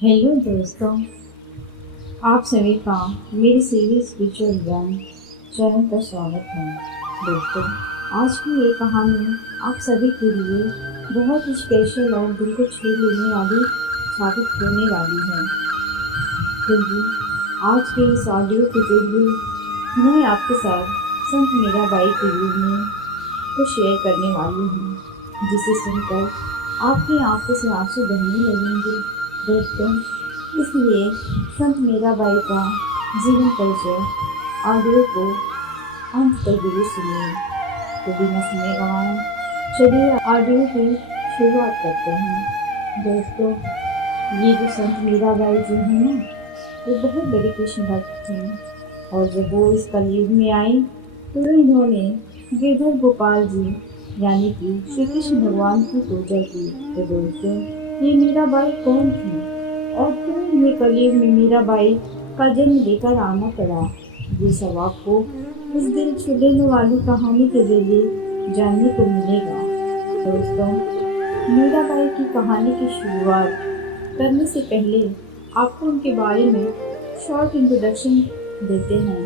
Hello दोस्तों, आप सभी का मेरी सीरीज स्पिरिचुअल ज्ञान चैनल पर स्वागत है। दोस्तों, आज की ये कहानी आप सभी के लिए बहुत ही स्पेशल और दिल को छू लेने वाली साबित होने वाली है, क्योंकि आज के इस ऑडियो के जरिए मैं आपके साथ संत मीराबाई के जीवनी को शेयर करने वाली हूँ, जिसे सुनकर आपकी आंखों से आंसू बहने लगेंगे। दोस्तों, इसलिए संत मीराबाई का जीवन परिचय ऑडियो को अंत तक जरूर सुनिए। तो बिना समय गंवाए चलिए ऑडियो की शुरुआत करते हैं। दोस्तों, ये जो संत मीराबाई जी हैं ना, वो बहुत बड़ी कृष्ण भक्त थी, और जब वो इस कलयुग में आई तो इन्होंने गिरधर गोपाल जी यानी कि श्री कृष्ण भगवान की पूजा की। तो दोस्तों, ये मीराबाई कौन थी और क्यों इन्हें कलयुग में मीराबाई का जन्म लेकर आना पड़ा, ये सब आपको इस दिल छू लेने वाली कहानी के जरिए जानने को मिलेगा। दोस्तों, मीराबाई की कहानी की शुरुआत करने से पहले आपको उनके बारे में शॉर्ट इंट्रोडक्शन देते हैं,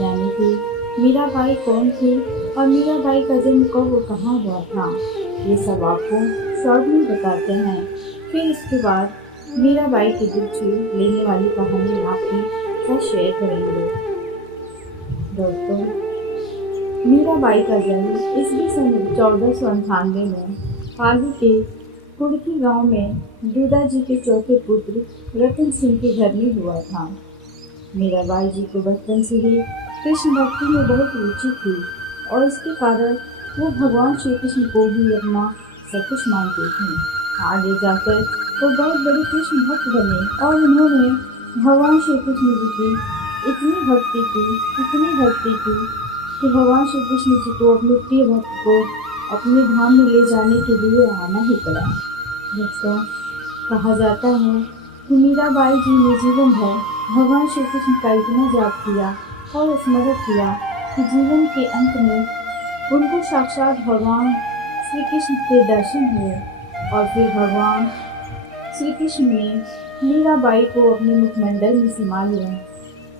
यानी कि मीराबाई कौन थी और मीराबाई का जन्म कब और कहाँ हुआ था, ये सब आपको शॉर्ट में बताते हैं। फिर इसके बाद मीराबाई की दिल छू लेने वाली कहानी आपके साथ शेयर करेंगे। दोस्तों, मीराबाई का जन्म ईस्वी सन 1498 में पाली के कुड़की गांव में दूधा जी के चौथे पुत्र रतन सिंह के घर में हुआ था। मीराबाई जी को बचपन से ही कृष्ण भक्ति में बहुत रुचि थी, और इसके कारण वो भगवान श्री कृष्ण को भी अपना सब कुछ मानती थी। आगे जाकर वो बहुत बड़े कृष्ण भक्त बने, और उन्होंने भगवान श्री कृष्ण जी की इतनी भक्ति की कि भगवान श्री कृष्ण जी को अपने प्रिय भक्त को अपने धाम में ले जाने के लिए आना ही पड़ा। दोस्तों, कहा जाता है कि मीराबाई जी ने जीवन भर भगवान श्री कृष्ण का इतना जाप किया और स्मरण किया कि जीवन के अंत में उनको साक्षात भगवान श्री कृष्ण के दर्शन हुए, और फिर भगवान श्री कृष्ण ने मीराबाई को अपने मुखमंडल में समा लिया।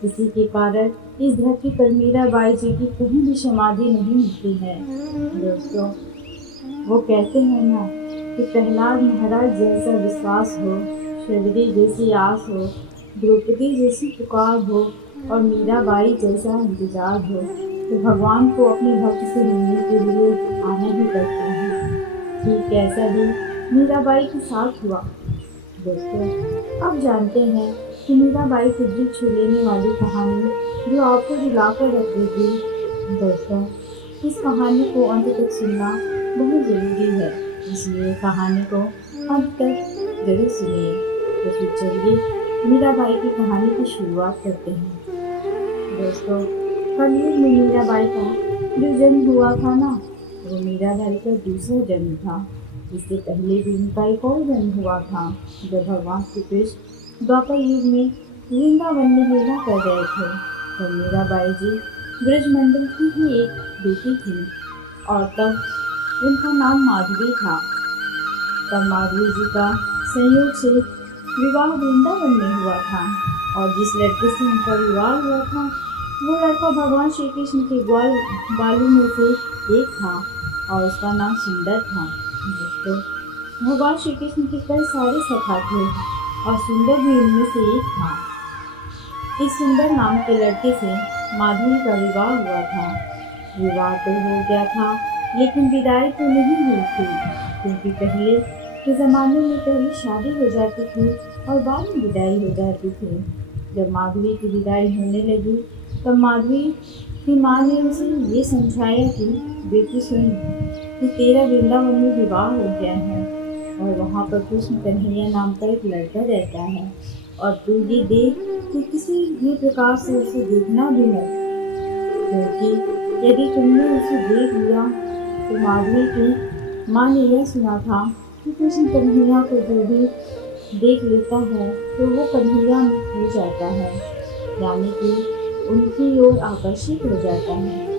इसी के कारण इस धरती पर मीराबाई जी की कहीं भी समाधि नहीं मिलती है। दोस्तों, वो कहते हैं ना कि प्रहलाद महाराज जैसा विश्वास हो, शबरी जैसी आस हो, द्रौपदी जैसी पुकार हो और मीराबाई जैसा इंतजार हो, तो भगवान को अपने भक्त से मिलने के लिए आना ही पड़ता है। ठीक ऐसा ही मीराबाई के साथ हुआ। दोस्तों, अब जानते हैं कि मीराबाई की दिल छू लेने वाली कहानी जो आपको रुलाकर रख देगी। दोस्तों, इस कहानी को अंत तक सुनना बहुत ज़रूरी है, इसलिए कहानी को अंत तक जरूर सुनिए। तो फिर चलिए मीराबाई की कहानी की शुरुआत करते हैं। दोस्तों, कलयुग में मीराबाई का जो जन्म हुआ था ना, वो मीराबाई का दूसरा जन्म था। इससे पहले भी उनका एक और जन्म हुआ था, जब भगवान श्री कृष्ण द्वापर युग में वृंदावन में लीला कर रहे थे। तो मीराबाई जी ब्रजमंडल की ही एक बेटी थी, और तब उनका नाम माधवी था। तब माधवी जी का संयोग से विवाह वृंदावन में हुआ था, और जिस लड़के से उनका विवाह हुआ था वो लड़का भगवान श्री कृष्ण के बालू में से एक था, और उसका नाम सुंदर था। दोस्तों, भगवान श्री कृष्ण के कई सारे सखा थे, और सुंदर भी उनमें से एक था। इस सुंदर नाम के लड़के से माधवी का विवाह हुआ था। विवाह तो हो गया था, लेकिन विदाई तो नहीं हुई थी, क्योंकि पहले के ज़माने में पहले शादी हो जाती थी और बाद में विदाई हो जाती थी। जब माधवी की विदाई होने लगी तब माधवी की माँ ने उसे ये समझाया कि बेटी सुन, कि तेरा वृंदावन में विवाह हो गया है, और वहाँ पर कृष्ण कन्हैया नाम का एक लड़का रहता है, और तू ये देख कि किसी भी प्रकार से उसे देखना भी मत, क्योंकि यदि तुमने उसे देख लिया तो माधवी की माँ ने यह सुना था कि कृष्ण कन्हैया को जो भी देख लेता है तो वो कन्हैया हो जाता है, यानी कि उनकी ओर आकर्षित हो जाता है।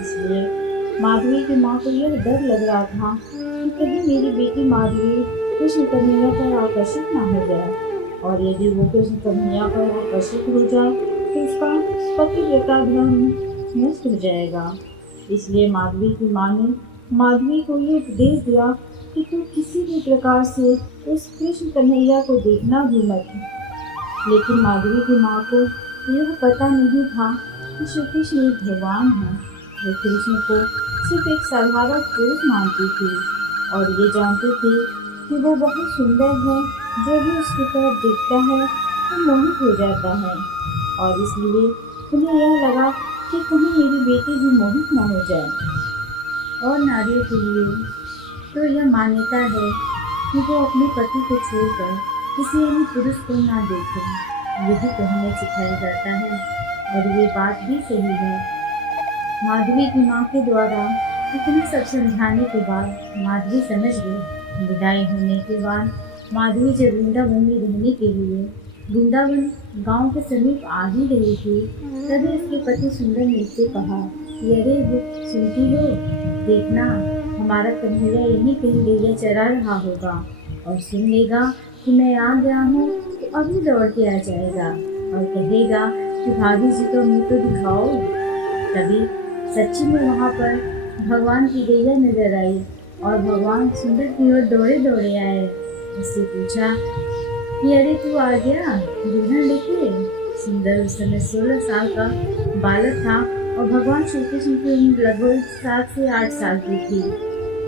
इसलिए माधवी की माँ को यह डर लग रहा था कि कभी मेरी बेटी माधवी कृष्ण कन्हैया पर आकर्षित ना हो जाए। और यदि वो कृष्ण कन्हैया पर आकर्षित हो जाए तो उसका पतिव्रता धर्म नष्ट हो जाएगा। इसलिए माधवी की माँ ने माधवी को ये उपदेश दिया कि तू किसी भी प्रकार से उस कृष्ण कन्हैया को देखना भी मत। लेकिन माधवी की माँ को यह पता नहीं था कि श्री कृष्ण एक भगवान है। वो कृष्ण को सिर्फ एक साधारण पुरुष मानती थी और ये जानती थी कि वो बहुत सुंदर है, जो भी उसकी तरफ देखता है वो मोहित हो जाता है। और इसलिए उन्हें यह लगा कि कहीं मेरी बेटी भी मोहित न हो जाए। और नारियों के लिए तो यह मान्यता है कि वो अपने पति को छोड़कर किसी अन्य पुरुष को ना देखे। यही तो हमें सिखाया जाता है और ये बात भी सही है। माधवी की माँ के द्वारा इतना सब समझाने के बाद माधवी समझ गई। विदाई होने के बाद माधवी जब वृंदावन में रहने के लिए वृंदावन गांव के समीप आ ही रही थी, तभी उसके पति सुंदर ने उससे कहा कि अरे वो सुनती हो, देखना हमारा कन्हैया यहीं कहीं गैया चरा रहा होगा और सुन लेगा कि मैं आ गया हूँ तो अभी दौड़ के आ जाएगा और कहेगा कि भाभी जी को मुँह तो दिखाओ। तभी सच्ची में वहाँ पर भगवान की गैया नजर आई और भगवान सुंदर की ओर दौड़े दौड़े आए। उससे पूछा कि अरे तू आ गया दुल्हन लेके। सुंदर उस समय 16 साल का बालक था और भगवान श्री कृष्ण की उम्र लगभग 7 से 8 साल की थी।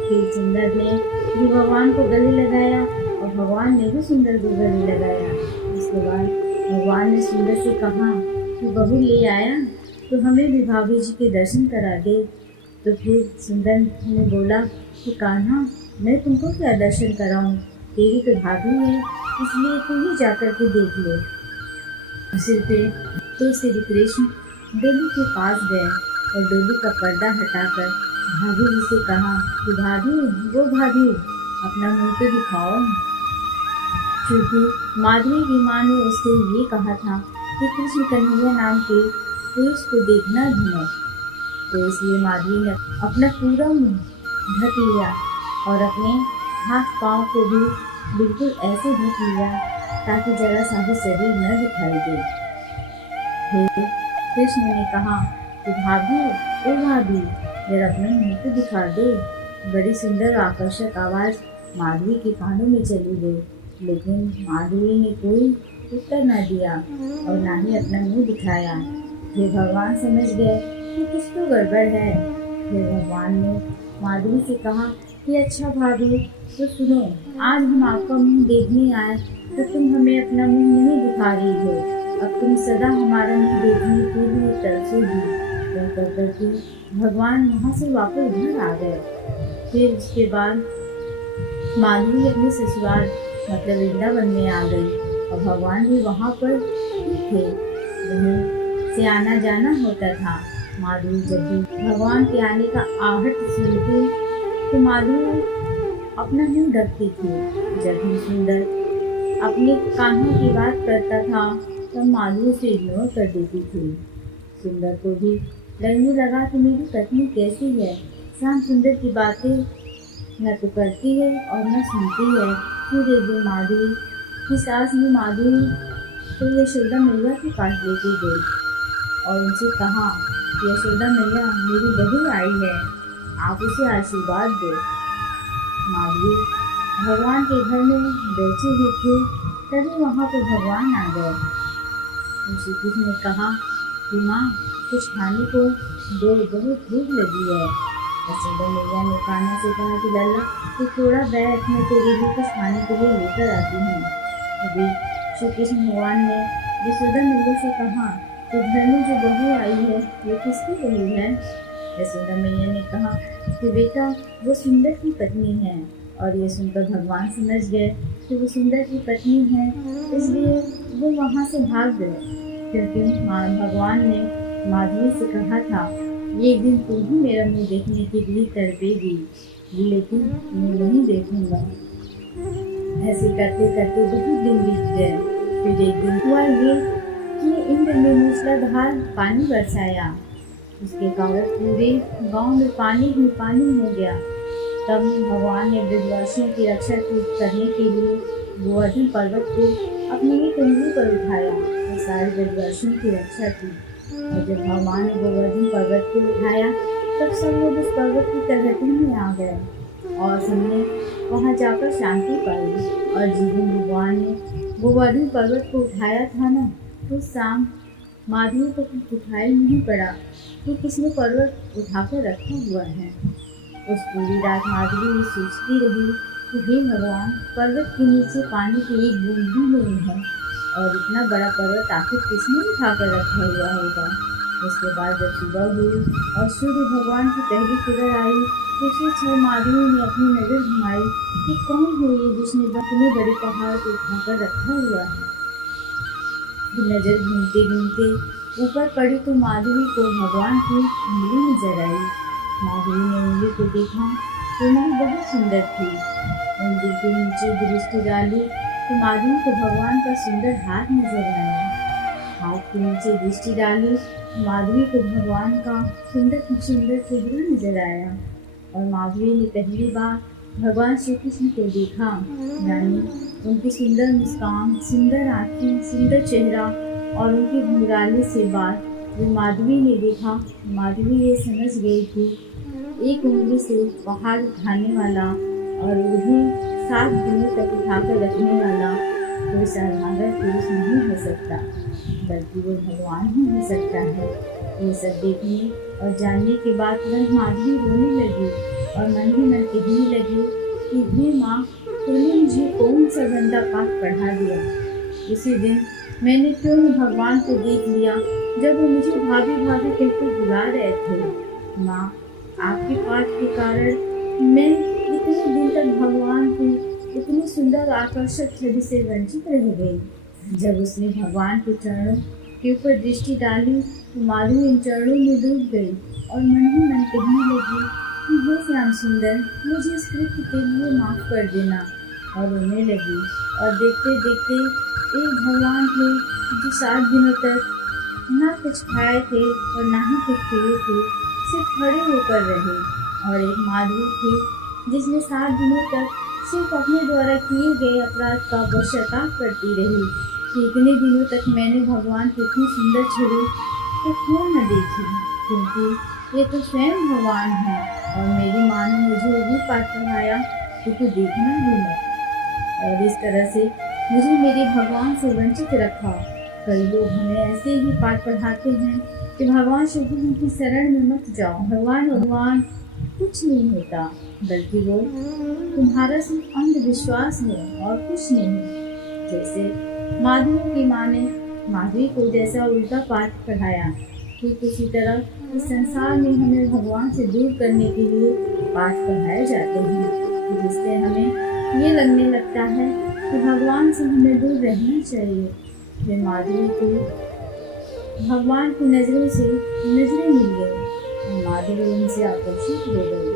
फिर सुंदर ने भी भगवान को गले लगाया और भगवान ने भी सुंदर को गले लगाया। उसके बाद भगवान ने सुंदर से कहा कि बहू ले आया तो हमें भी भाभी जी के दर्शन करा दे। तो फिर सुंदर ने बोला कि कान्हा, मैं तुमको क्या दर्शन कराऊं, तेरी तो भाभी है, इसलिए तू ही जाकर के देख ले। उसी पे तो श्री कृष्ण डोली के पास गए और डोली का पर्दा हटाकर भाभी जी से कहा कि भाभी, वो भाभी, अपना मुंह तो दिखाओ। क्योंकि माधवी की माँ ने उससे ये कहा था कि कृष्ण कन्हैया नाम के पुरुष को देखना भी मत, तो इसलिए माधवी ने अपना पूरा मुंह ढक लिया और अपने हाथ पाँव को भी बिल्कुल ऐसे ढक लिया ताकि जरा सा भी शरीर न दिखाई दे। फिर कृष्ण ने कहा कि भाभी, ओ भाभी, जरा अपना मुंह तो दिखा दे। बड़ी सुंदर आकर्षक आवाज़ माधवी के कानों में चली गई, लेकिन माधवी ने कोई उत्तर न दिया और ना ही अपना मुंह दिखाया। फिर भगवान समझ गए कि कुछ तो गड़बड़ है। फिर भगवान ने माधवी से कहा कि अच्छा भाभी, तो सुनो, आज हम आपका मुंह देखने आए तो तुम हमें अपना मुंह नहीं दिखा रही हो, अब तुम सदा हमारा मुंह देखने के लिए तरसोगी। कर करके भगवान वहाँ से वापस घर आ गए। फिर उसके बाद माधवी अपने ससुराल मतलब वृंदावन में आ गई और भगवान भी वहाँ पर थे, वहीं से आना जाना होता था। माधवी जब भी भगवान के आने का आहट सुनती तो माधवी अपना मुंह ढकती थी। जब भी सुंदर अपने कान्हा की बात करता था तब माधवी उसे इग्नोर कर देती थी। सुंदर को भी लगने लगा कि मेरी पत्नी कैसी है, शाम सुंदर की बातें न तो करती है और न सुनती है। फिर एक दिन माधवी की सास ने माधवी को यशोदा मैया के पास लेके गई और उनसे कहा कि यशोदा मैया, मेरी बहू आई है, आप उसे आशीर्वाद दो। माधवी भगवान के घर में बैठी हुई थी, तभी वहाँ पर भगवान आ गए। श्री कृष्ण ने कहा कि माँ, कुछ खाने को दो, बहुत भूख लगी है। यशोदा मैया ने कान्हा से कहा कि लल्ला, तू थोड़ा बैठ, मैं तेरे लिए कुछ खाने के लिए लेकर आती हूँ। अभी श्री कृष्ण भगवान ने यशोदा मैया से कहा कि घर में जो बहू आई है वो किसकी बहू है। यशोदा मैया ने कहा कि बेटा, वो सुंदर की पत्नी है। और ये सुनकर भगवान समझ गए कि वो सुंदर की पत्नी है, इसलिए वो वहाँ से भाग गए। क्योंकि भगवान ने माधवी से कहा था, एक दिन तू भी मेरा मुँह देखने के लिए तड़पेगी, लेकिन मैं नहीं देखूंगा। ऐसे करते करते बहुत दिन बीत गए। फिर एक दिन हुआ ये कि इंद्र ने मूसलाधार पानी बरसाया, उसके कारण पूरे गांव में पानी ही पानी हो गया। तब भगवान ने ब्रजवासियों की रक्षा करने के लिए गोवर्धन पर्वत को अपनी एक उंगली पर उठाया और सारे ब्रजवासियों की रक्षा की। और जब भगवान ने गोवर्धन पर्वत को उठाया तब सब लोग उस पर्वत की तलहटी में आ गए और सबने वहां जाकर शांति पाई। और जिस दिन भगवान ने गोवर्धन पर्वत को उठाया था ना, उस शाम माधवी को कुछ दिखाई नहीं पड़ा कि किसने पर्वत उठाकर रखा हुआ है। उस पूरी रात माधवी सोचती रही कि हे भगवान, पर्वत के नीचे पानी की एक बूंद भी नहीं है और इतना बड़ा पर्वत आखिर किसने उठाकर रखा हुआ होगा। उसके बाद जब सुबह हुई और सूर्य भगवान की पहली किरण आई तो उसी क्षण माधवी ने अपनी नजर घुमाई कि कौन है ये जिसने इतने बड़े पहाड़ को उठाकर रखा हुआ है। फिर नजर घूमते घूमते ऊपर पड़ी तो माधवी को भगवान की उंगली नजर आई। माधवी ने उंगली को देखा तो उंगली बहुत सुंदर थी। उंगली के नीचे दृष्टि डाली तो माधवी को भगवान का सुंदर हाथ नजर आया। हाथ के नीचे दृष्टि डाली तो माधवी को भगवान का सुंदर सुंदर चेहरा नजर आया। और माधवी ने पहली बार भगवान श्री कृष्ण को देखा, यानी उनकी सुंदर मुस्कान, सुंदर आँखें, सुंदर चेहरा और उनकी घुंघराले से बात जो माधवी ने देखा। माधवी ये समझ गई कि एक उंगली से पहाड़ उठाने वाला और उन्हें 7 दिनों तक उठाकर रखने वाला कोई साधारण पुरुष नहीं हो सकता, बल्कि वो भगवान ही हो सकता है। ये सब देखने और जानने के बाद तुरंत माधवी रोने लगी और मन ही मन कहने लगी कि हे माँ, तुमने मुझे कौन सा गंदा पाठ पढ़ा दिया। उसी दिन मैंने क्यों भगवान को देख लिया जब वो मुझे भाभी भाभी कहकर बुला रहे थे। माँ, आपके पाठ के कारण मैं इतने दिन तक भगवान की इतनी सुंदर आकर्षक छवि से वंचित रह गई। जब उसने भगवान के चरणों के ऊपर दृष्टि डाली तो माधवी इन चरणों में डूब गई और मन ही मन कहने लगी कि हे श्याम सुंदर, मुझे इस कृत्य के लिए माफ़ कर देना। और रोने लगी। और देखते देखते एक भगवान थे जो 7 दिनों तक ना कुछ खाए थे और ना ही कुछ पिए थे, सिर्फ खड़े होकर रहे। और एक माधवी थी जिसने 7 दिनों तक सिर्फ अपने द्वारा किए गए अपराध का पश्चाताप करती रही कि इतने दिनों तक मैंने भगवान की इतनी सुंदर छवि तो क्यों न देखी, क्योंकि ये तो स्वयं भगवान है। और मेरी माँ ने मुझे यही पाठ पढ़ाया कि तू देखना ही मत। और इस तरह से मुझे मेरे भगवान से वंचित रखा। कई लोग हमें ऐसे ही पाठ पढ़ाते हैं कि भगवान श्री कृष्ण की शरण में मत जाओ, भगवान कुछ नहीं होता, बल्कि वो तुम्हारा सिर्फ अंधविश्वास है और कुछ नहीं। जैसे माधवी की माँ ने माधवी को जैसा उल्टा पाठ पढ़ाया, ठीक उसी तरह इस संसार में हमें भगवान से दूर करने के लिए पाठ पढ़ाए जाते हैं, जिससे हमें ये लगने लगता है कि भगवान से हमें दूर रहना चाहिए। फिर माधवी को भगवान की नज़रों से नजरें मिल गई। माधवी उनसे आकर्षित हो गई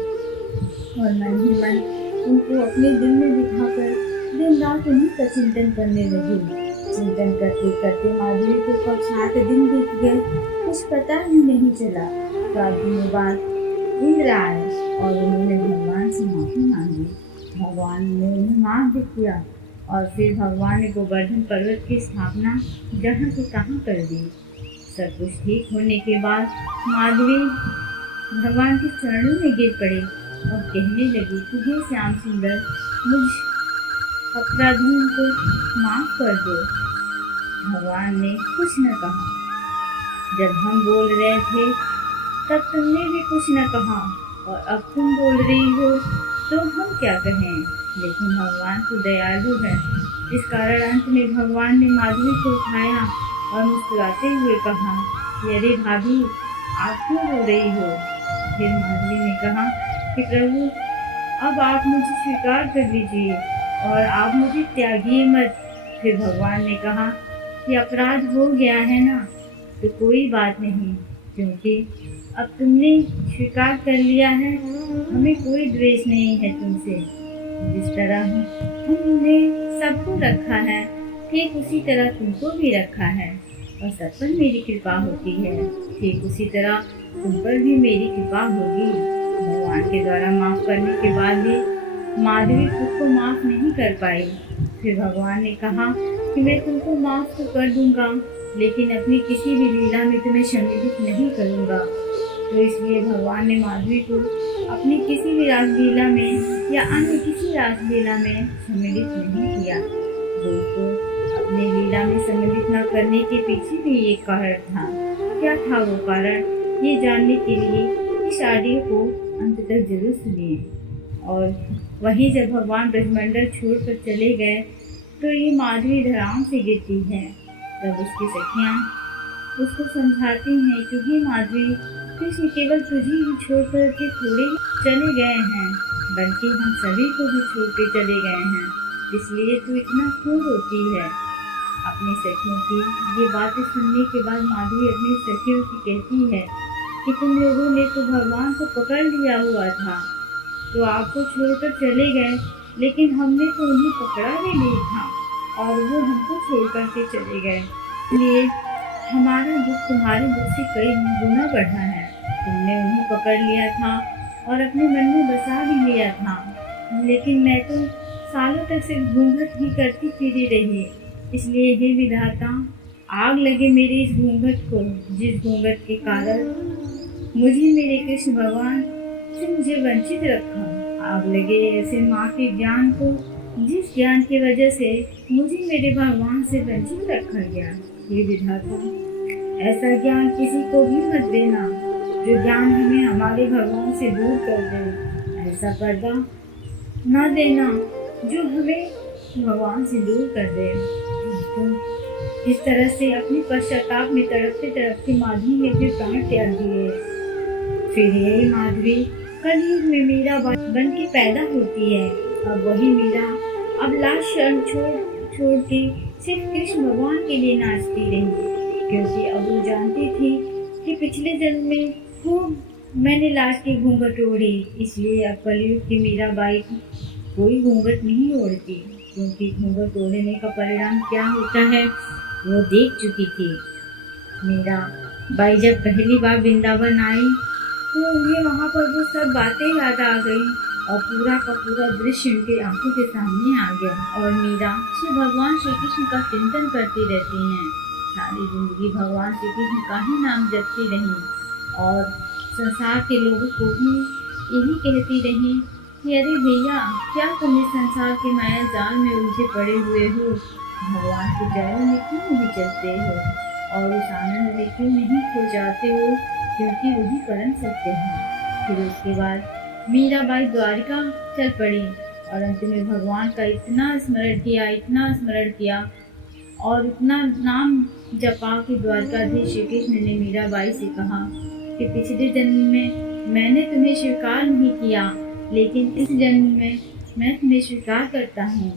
और मन ही मन उनको अपने दिल में बिठाकर दिन रात उन्हीं का चिंतन करने लगी। चिंतन करते करते माधवी को कब 7 दिन बीत गए, कुछ पता ही नहीं चला। 7 दिनों बाद इंद्र आए और उन्होंने भगवान से माफी मांगी। भगवान ने उन्हें माफ भी किया और फिर भगवान ने गोवर्धन पर्वत की स्थापना जहाँ की तहाँ कर दी। सब कुछ ठीक होने के बाद माधवी भगवान के चरणों में गिर पड़ी और कहने लगी कि हे श्याम सुंदर, मुझ अपराधियों को माफ कर दो। भगवान ने कुछ न कहा। जब हम बोल रहे थे तब तुमने भी कुछ न कहा और अब तुम बोल रही हो तो हम क्या कहें। लेकिन भगवान तो दयालु है। इस कारण अंत में भगवान ने माधवी को उठाया और मुस्कुराते हुए कहा, अरे भाभी, आप क्यों रो रही हो। फिर माधवी ने कहा कि प्रभु, अब आप मुझे स्वीकार कर लीजिए और आप मुझे त्यागिए मत। फिर भगवान ने कहा कि अपराध हो गया है ना, तो कोई बात नहीं, क्योंकि अब तुमने स्वीकार कर लिया है, हमें कोई द्वेष नहीं है तुमसे। जिस तरह हमने सबको रखा है, ठीक उसी तरह तुमको भी रखा है और सब पर मेरी कृपा होती है, ठीक उसी तरह तुम पर भी मेरी कृपा होगी। भगवान के द्वारा माफ़ करने के बाद भी माधवी खुद को माफ़ नहीं कर पाई। फिर भगवान ने कहा कि मैं तुमको माफ तो कर दूंगा, लेकिन अपनी किसी भी लीला में तुम्हें सम्मिलित नहीं करूंगा। तो इसलिए भगवान ने माधवी को अपनी किसी भी रासलीला में या अन्य किसी रासलीला में सम्मिलित नहीं किया। दोस्तों, अपनी लीला में सम्मिलित न करने के पीछे भी एक कारण था। क्या था वो कारण, ये जानने के लिए इस ऑडियो को अंत तक जरूर सुनिए। और वहीं जब भगवान ब्रजमंडल छोड़कर चले गए तो ये माधवी धराम से गिरती है। तब उसकी सखियाँ उसको समझाती हैं कि हे माधवी, कृष्ण केवल तुझे ही छोड़कर के थोड़े ही चले गए हैं, बल्कि हम सभी को भी छोड़ के चले गए हैं, इसलिए तू इतना क्यों रोती है। अपनी सखियों की ये बातें सुनने के बाद माधवी अपनी सखियों से कहती है कि तुम लोगों ने तो भगवान को पकड़ लिया हुआ था, तो आपको छोड़कर चले गए, लेकिन हमने तो उन्हें पकड़ा भी नहीं था और वो हमको छोड़कर के चले गए, इसलिए हमारा दुख तुम्हारे दुख से कई गुना बढ़ा है। तुमने उन्हें पकड़ लिया था और अपने मन में बसा भी लिया था, लेकिन मैं तो सालों तक सिर्फ घूंघट ही करती फिरी रही। इसलिए हे विधाता, आग लगे मेरे इस घूंघट को, जिस घूंघट के कारण मुझे मेरे कृष्ण भगवान से मुझे वंचित रखा। आग लगे ऐसे माँ के ज्ञान को, जिस ज्ञान की वजह से मुझे मेरे भगवान से वंचित रखा गया। हे विधाता, ऐसा ज्ञान किसी को भी मत देना जो ज्ञान हमें हमारे भगवान से दूर कर दे। ऐसा पर्दा न देना जो हमें भगवान से दूर कर दे। इस तरह से अपने पश्चाताप में तड़पते तड़पते माधवी ने अपने प्राण त्याग दिए। फिर ये माधवी कलयुग में मीरा बन के पैदा होती है। अब वही मीरा अब लाश शरण छोड़ के सिर्फ कृष्ण भगवान के लिए नाचती रही, क्योंकि अब वो जानती थी कि पिछले जन्म में खूब मैंने लाश की घूंघट ओढ़ी, इसलिए अब कलयुग की मीराबाई कोई घूंघट नहीं ओढ़ती, क्योंकि घूंघट ओढ़ने का परिणाम क्या होता है वो देख चुकी थी। मीराबाई जब पहली बार वृंदावन आई तो उन्हें वहाँ पर वो सब बातें याद आ गई और पूरा का पूरा दृश्य उनकी आंखों के सामने आ गया। और मीरा श्री भगवान श्री कृष्ण का चिंतन करती रहती हैं। सारी जिंदगी भगवान श्री कृष्ण का ही नाम जपती रही और संसार के लोगों को भी यही कहती रही कि अरे भैया, क्या तुम इस संसार के माया जाल में उलझे पड़े हुए हो, भगवान के चरणों में क्यों नहीं चलते हो और उस आनंद में क्यों नहीं खो जाते हो, क्योंकि वही परम सत्य है। फिर उसके बाद मीराबाई द्वारिका चल पड़ी और अंत में भगवान का इतना स्मरण किया और इतना नाम जपा कि द्वारकाधीश श्री कृष्ण ने मीराबाई से कहा कि पिछले जन्म में मैंने तुम्हें स्वीकार नहीं किया, लेकिन इस जन्म में मैं तुम्हें स्वीकार करता हूँ,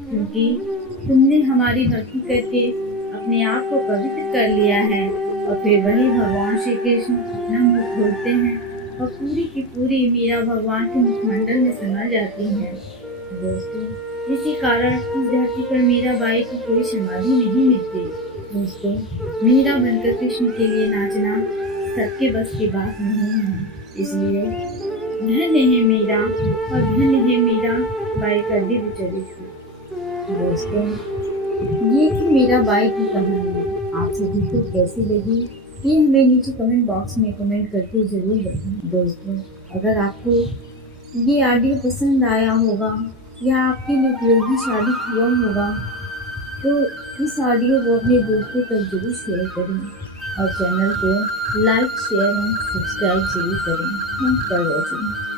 क्योंकि तुमने हमारी भक्ति करके अपने आप को पवित्र कर लिया है। और फिर वही भगवान श्री कृष्ण अपना मुख खोलते हैं और पूरी की पूरी मीरा भगवान के मुखमंडल में समा जाती है। दोस्तों, इसी कारण इस धरती पर मीराबाई को कोई समाधि नहीं मिलती। दोस्तों, मीरा बनकर कृष्ण के लिए नाचना सबके बस की बात नहीं है, इसलिए धन्य है मीरा और धन्य है मीरा बाई का दिव्य चरित्र। दोस्तों, ये थी मीराबाई की कहानी। आप सभी को कैसी लगी ये हमें नीचे कमेंट बॉक्स में कमेंट करके ज़रूर बताएं। दोस्तों, अगर आपको ये ऑडियो पसंद आया होगा या आपके लिए उपयोगी साबित हुआ होगा तो इस ऑडियो को अपने दोस्तों तक जरूर शेयर करें और चैनल को लाइक, शेयर एंड सब्सक्राइब जरूर करें। Thanks for watching.